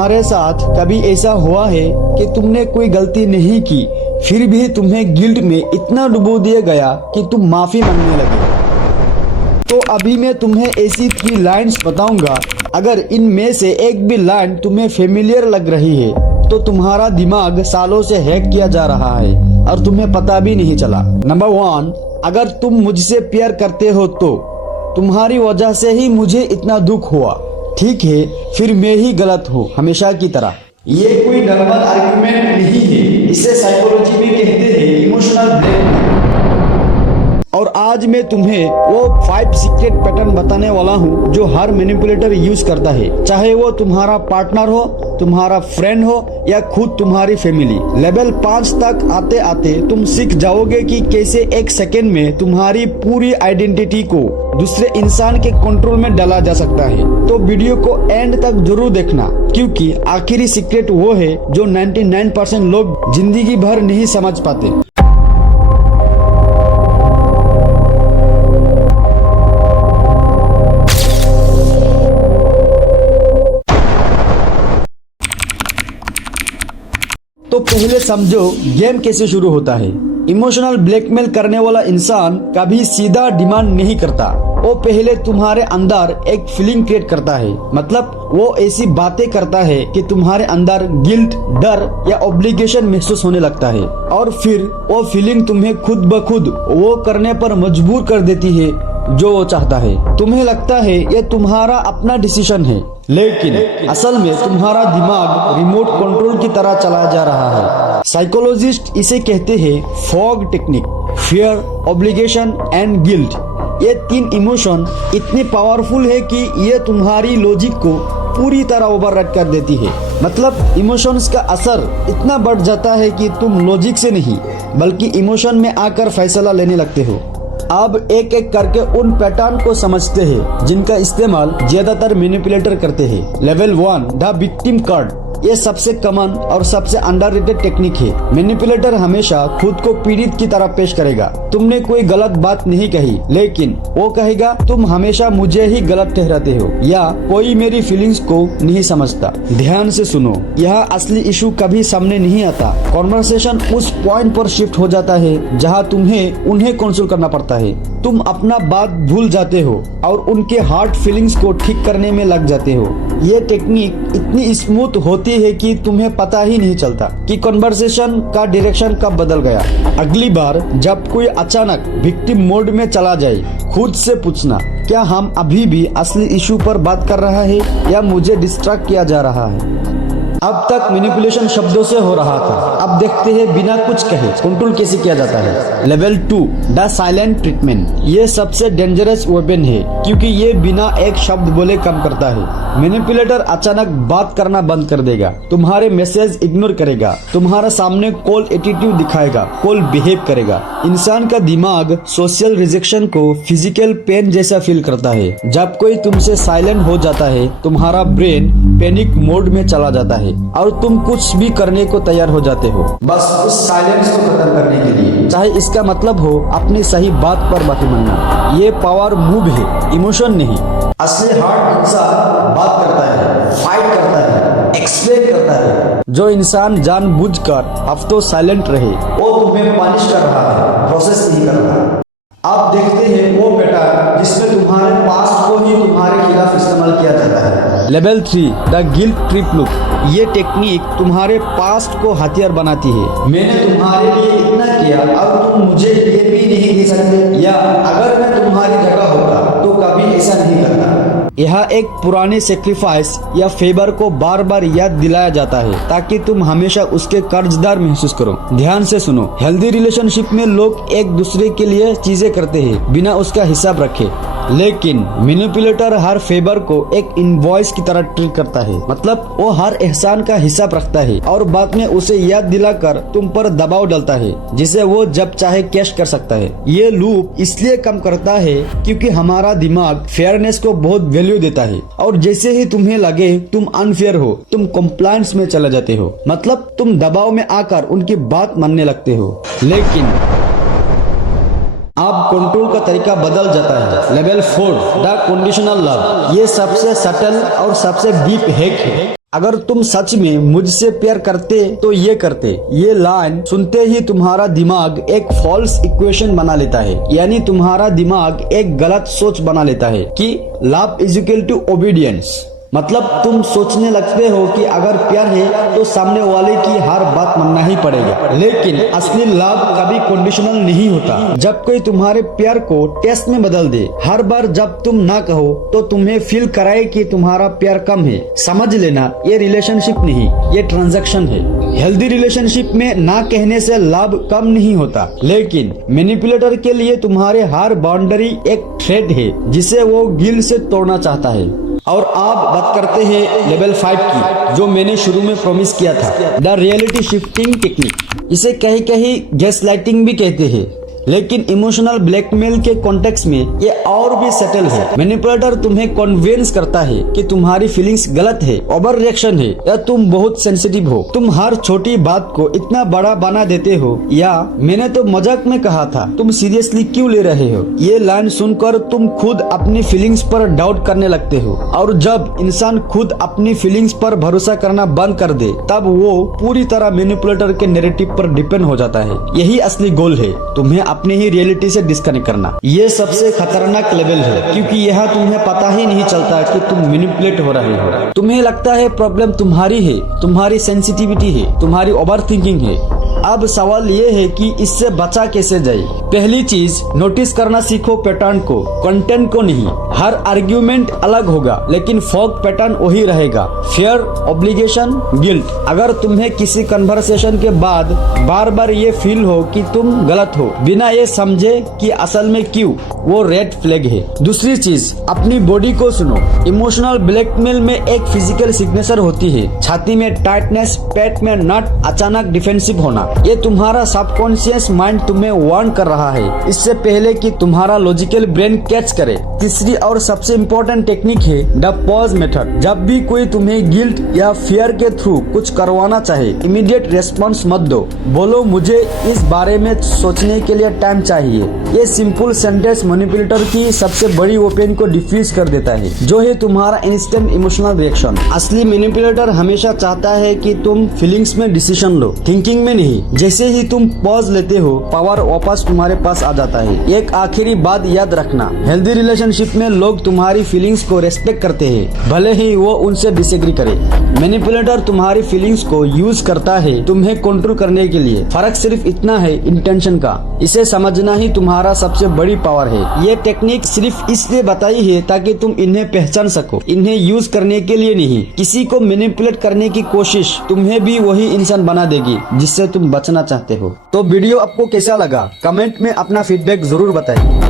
तुम्हारे साथ कभी ऐसा हुआ है कि तुमने कोई गलती नहीं की, फिर भी तुम्हें गिल्ट में इतना डुबो दिया गया कि तुम माफी मांगने लगे? तो अभी मैं तुम्हें ऐसी 3 लाइन्स बताऊंगा। अगर इनमें से एक भी लाइन तुम्हें फेमिलियर लग रही है तो तुम्हारा दिमाग सालों से हैक किया जा रहा है और तुम्हें पता भी नहीं चला। नंबर 1, अगर तुम मुझसे प्यार करते हो तो तुम्हारी वजह से ही मुझे इतना दुख हुआ। ठीक है, फिर मैं ही गलत हूँ हमेशा की तरह। ये कोई नॉर्मल आर्गुमेंट नहीं है, इसे साइकोलॉजी में कहते हैं इमोशनल ब्लैकमेल। और आज मैं तुम्हें वो 5 सीक्रेट पैटर्न बताने वाला हूँ जो हर मैनिपुलेटर यूज करता है, चाहे वो तुम्हारा पार्टनर हो, तुम्हारा फ्रेंड हो या खुद तुम्हारी फैमिली। लेवल 5 तक आते आते तुम सीख जाओगे कि कैसे एक सेकेंड में तुम्हारी पूरी आइडेंटिटी को दूसरे इंसान के कंट्रोल में डाला जा सकता है। तो वीडियो को एंड तक जरूर देखना, क्योंकि आखिरी सीक्रेट वो है जो 99% लोग जिंदगी भर नहीं समझ पाते। तो पहले समझो गेम कैसे शुरू होता है। इमोशनल ब्लैकमेल करने वाला इंसान कभी सीधा डिमांड नहीं करता, वो पहले तुम्हारे अंदर एक फीलिंग क्रिएट करता है। मतलब वो ऐसी बातें करता है कि तुम्हारे अंदर गिल्ट, डर या ऑब्लिगेशन महसूस होने लगता है, और फिर वो फीलिंग तुम्हें खुद ब खुद वो करने पर मजबूर कर देती है जो वो चाहता है। तुम्हें लगता है ये तुम्हारा अपना डिसीजन है, लेकिन असल में तुम्हारा दिमाग रिमोट कंट्रोल की तरह चलाया जा रहा है। साइकोलॉजिस्ट इसे कहते हैं fog technique. Fear, obligation and guilt, ये 3 इमोशन इतने पावरफुल है कि ये तुम्हारी लॉजिक को पूरी तरह ओवरराइड कर देती है। मतलब इमोशंस का असर इतना बढ़ जाता है कि तुम लॉजिक से नहीं बल्कि इमोशन में आकर फैसला लेने लगते हो। अब एक एक करके उन पैटर्न को समझते हैं जिनका इस्तेमाल ज्यादातर मैनिपुलेटर करते हैं। Level 1, the victim card. ये सबसे कॉमन और सबसे अंडररेटेड टेक्निक है। मैनिपुलेटर हमेशा खुद को पीड़ित की तरह पेश करेगा। तुमने कोई गलत बात नहीं कही, लेकिन वो कहेगा तुम हमेशा मुझे ही गलत ठहराते हो, या कोई मेरी फीलिंग्स को नहीं समझता। ध्यान से सुनो, यह असली इशू कभी सामने नहीं आता। कॉन्वर्सेशन उस पॉइंट पर शिफ्ट हो जाता है जहाँ तुम्हें उन्हें कंसोल करना पड़ता है। तुम अपना बात भूल जाते हो और उनके हार्ट फीलिंग्स को ठीक करने में लग जाते हो। ये टेक्निक इतनी स्मूथ होती है कि तुम्हें पता ही नहीं चलता कि कन्वर्सेशन का डायरेक्शन कब बदल गया। अगली बार जब कोई अचानक विक्टिम मोड में चला जाए, खुद से पूछना, क्या हम अभी भी असली इशू पर बात कर रहा है या मुझे डिस्ट्रैक्ट किया जा रहा है। अब तक मैनिपुलेशन शब्दों से हो रहा था, अब देखते हैं बिना कुछ कहे कंट्रोल कैसे किया जाता है। Level 2, the silent treatment. ये सबसे डेंजरस वेपन है, क्योंकि ये बिना एक शब्द बोले काम करता है। मैनिपुलेटर अचानक बात करना बंद कर देगा, तुम्हारे मैसेज इग्नोर करेगा, तुम्हारा सामने कोल्ड एटीट्यूड दिखाएगा, कोल्ड बिहेव करेगा। इंसान का दिमाग सोशल रिजेक्शन को फिजिकल पेन जैसा फील करता है। जब कोई तुमसे साइलेंट हो जाता है, तुम्हारा ब्रेन पैनिक मोड में चला जाता है और तुम कुछ भी करने को तैयार हो जाते हो, बस उस साइलेंस को खत्म करने के लिए, चाहे इसका मतलब हो अपनी सही बात पर माफी मांगना। ये पावर मूव है, इमोशन नहीं। असली हार्ट इंसान बात करता है, फाइट करता है, एक्सप्लेन करता है। जो इंसान जानबूझकर हफ्तों साइलेंट रहे, वो तुम्हें पनिश कर रहा है, प्रोसेस नहीं कर रहा। अब देखते हैं वो पैटर्न जिसमें तुम्हारे पास्ट को ही तुम्हारे खिलाफ इस्तेमाल किया जाता है। Level 3, the guilt trip loop. ये टेक्निक तुम्हारे पास्ट को हथियार बनाती है। मैंने तुम्हारे लिए इतना किया और तुम मुझे ये भी नहीं दे सकते, या अगर मैं तुम्हारी जगह होता तो कभी ऐसा नहीं करता। यह एक पुराने सेक्रीफाइस या फेवर को बार बार याद दिलाया जाता है ताकि तुम हमेशा उसके कर्जदार महसूस करो। ध्यान से सुनो, हेल्दी रिलेशनशिप में लोग एक दूसरे के लिए चीजें करते हैं बिना उसका हिसाब रखे, लेकिन मैनिपुलेटर हर फेवर को एक इनवॉइस की तरह ट्रीट करता है। मतलब वो हर एहसान का हिसाब रखता है और बाद में उसे याद दिलाकर तुम पर दबाव डालता है, जिसे वो जब चाहे कैश कर सकता है। ये लूप इसलिए कम करता है क्योंकि हमारा दिमाग फेयरनेस को बहुत वैल्यू देता है, और जैसे ही तुम्हें लगे तुम अनफेयर हो, तुम कंप्लायंस में चले जाते हो। मतलब तुम दबाव में आकर उनकी बात मानने लगते हो। लेकिन अब कंट्रोल का तरीका बदल जाता है। Level 4, the conditional love. ये सबसे सटल और सबसे डीप हैक है। अगर तुम सच में मुझसे प्यार करते तो ये करते। ये लाइन सुनते ही तुम्हारा दिमाग एक फॉल्स इक्वेशन बना लेता है, यानी तुम्हारा दिमाग एक गलत सोच बना लेता है कि love is equal to obedience. मतलब तुम सोचने लगते हो कि अगर प्यार है तो सामने वाले की हर बात मानना ही पड़ेगा। लेकिन असली लव कभी कंडीशनल नहीं होता। जब कोई तुम्हारे प्यार को टेस्ट में बदल दे, हर बार जब तुम ना कहो तो तुम्हें फील कराए कि तुम्हारा प्यार कम है, समझ लेना ये रिलेशनशिप नहीं, ये ट्रांजैक्शन है। हेल्दी रिलेशनशिप में ना कहने से लव कम नहीं होता, लेकिन मैनिपुलेटर के लिए तुम्हारे हर बाउंड्री एक थ्रेड है जिसे वो दिल से तोड़ना चाहता है। और आप बात करते हैं लेवल 5 की, जो मैंने शुरू में प्रॉमिस किया था, द रियलिटी शिफ्टिंग टेक्निक। इसे कहीं कहीं गैस लाइटिंग भी कहते हैं, लेकिन इमोशनल ब्लैकमेल के कॉन्टेक्स्ट में ये और भी सटल है। मैनिपुलेटर तुम्हें कन्विंस करता है कि तुम्हारी फीलिंग्स गलत है, ओवर रिएक्शन है, या तुम बहुत सेंसिटिव हो। तुम हर छोटी बात को इतना बड़ा बना देते हो, या मैंने तो मजाक में कहा था, तुम सीरियसली क्यों ले रहे हो। ये लाइन सुनकर तुम खुद अपनी फीलिंग्स पर डाउट करने लगते हो, और जब इंसान खुद अपनी फीलिंग्स पर भरोसा करना बंद कर दे, तब वो पूरी तरह मैनिपुलेटर के नैरेटिव पर डिपेंड हो जाता है। यही असली गोल है, तुम्हें अपने ही रियलिटी से डिस्कनेक्ट करना। ये सबसे खतरनाक लेवल है, क्योंकि यहाँ तुम्हें पता ही नहीं चलता कि तुम मैनिपुलेट हो रहे हो। तुम्हें लगता है प्रॉब्लम तुम्हारी है, तुम्हारी सेंसिटिविटी है, तुम्हारी ओवर थिंकिंग है। अब सवाल ये है कि इससे बचा कैसे जाए। पहली चीज, नोटिस करना सीखो पैटर्न को, कंटेंट को नहीं। हर आर्ग्यूमेंट अलग होगा, लेकिन फोक पैटर्न वही रहेगा, फियर, ऑब्लिगेशन, गिल्ट। अगर तुम्हें किसी कन्वर्सेशन के बाद बार बार ये फील हो कि तुम गलत हो, बिना ये समझे कि असल में क्यों, वो रेड फ्लैग है। दूसरी चीज, अपनी बॉडी को सुनो। इमोशनल ब्लैकमेल में एक फिजिकल सिग्नेचर होती है, छाती में टाइटनेस, पेट में नट, अचानक डिफेंसिव होना। ये तुम्हारा सबकॉन्शियस माइंड तुम्हें वार्न कर रहा है, इससे पहले कि तुम्हारा लॉजिकल ब्रेन कैच करे। तीसरी और सबसे इम्पोर्टेंट टेक्निक है द पॉज मेथड। जब भी कोई तुम्हें गिल्ट या फियर के थ्रू कुछ करवाना चाहे, इमीडिएट रेस्पॉन्स मत दो। बोलो, मुझे इस बारे में सोचने के लिए टाइम चाहिए। ये सिंपल सेंटेंस मैनिपुलेटर की सबसे बड़ी ओपन को डिफ्यूज कर देता है, जो है तुम्हारा इंस्टेंट इमोशनल रिएक्शन। असली मैनिपुलेटर हमेशा चाहता है कि तुम फीलिंग्स में डिसीजन लो, थिंकिंग में नहीं। जैसे ही तुम पॉज लेते हो, पावर वापस तुम्हारे पास आ जाता है। एक आखिरी बात याद रखना, हेल्दी रिलेशनशिप में लोग तुम्हारी फीलिंग्स को रेस्पेक्ट करते हैं, भले ही वो उनसे डिसएग्री करे। मैनिपुलेटर तुम्हारी फीलिंग्स को यूज करता है तुम्हें कंट्रोल करने के लिए। फर्क सिर्फ इतना है, इंटेंशन का। इसे समझना ही तुम्हारा सबसे बड़ी पावर है। ये टेक्निक सिर्फ इसलिए बताई है ताकि तुम इन्हें पहचान सको, इन्हें यूज करने के लिए नहीं। किसी को मैनिपुलेट करने की कोशिश तुम्हें भी वही इंसान बना देगी जिससे तुम बचना चाहते हो। तो वीडियो आपको कैसा लगा, कमेंट में अपना फीडबैक जरूर बताएं।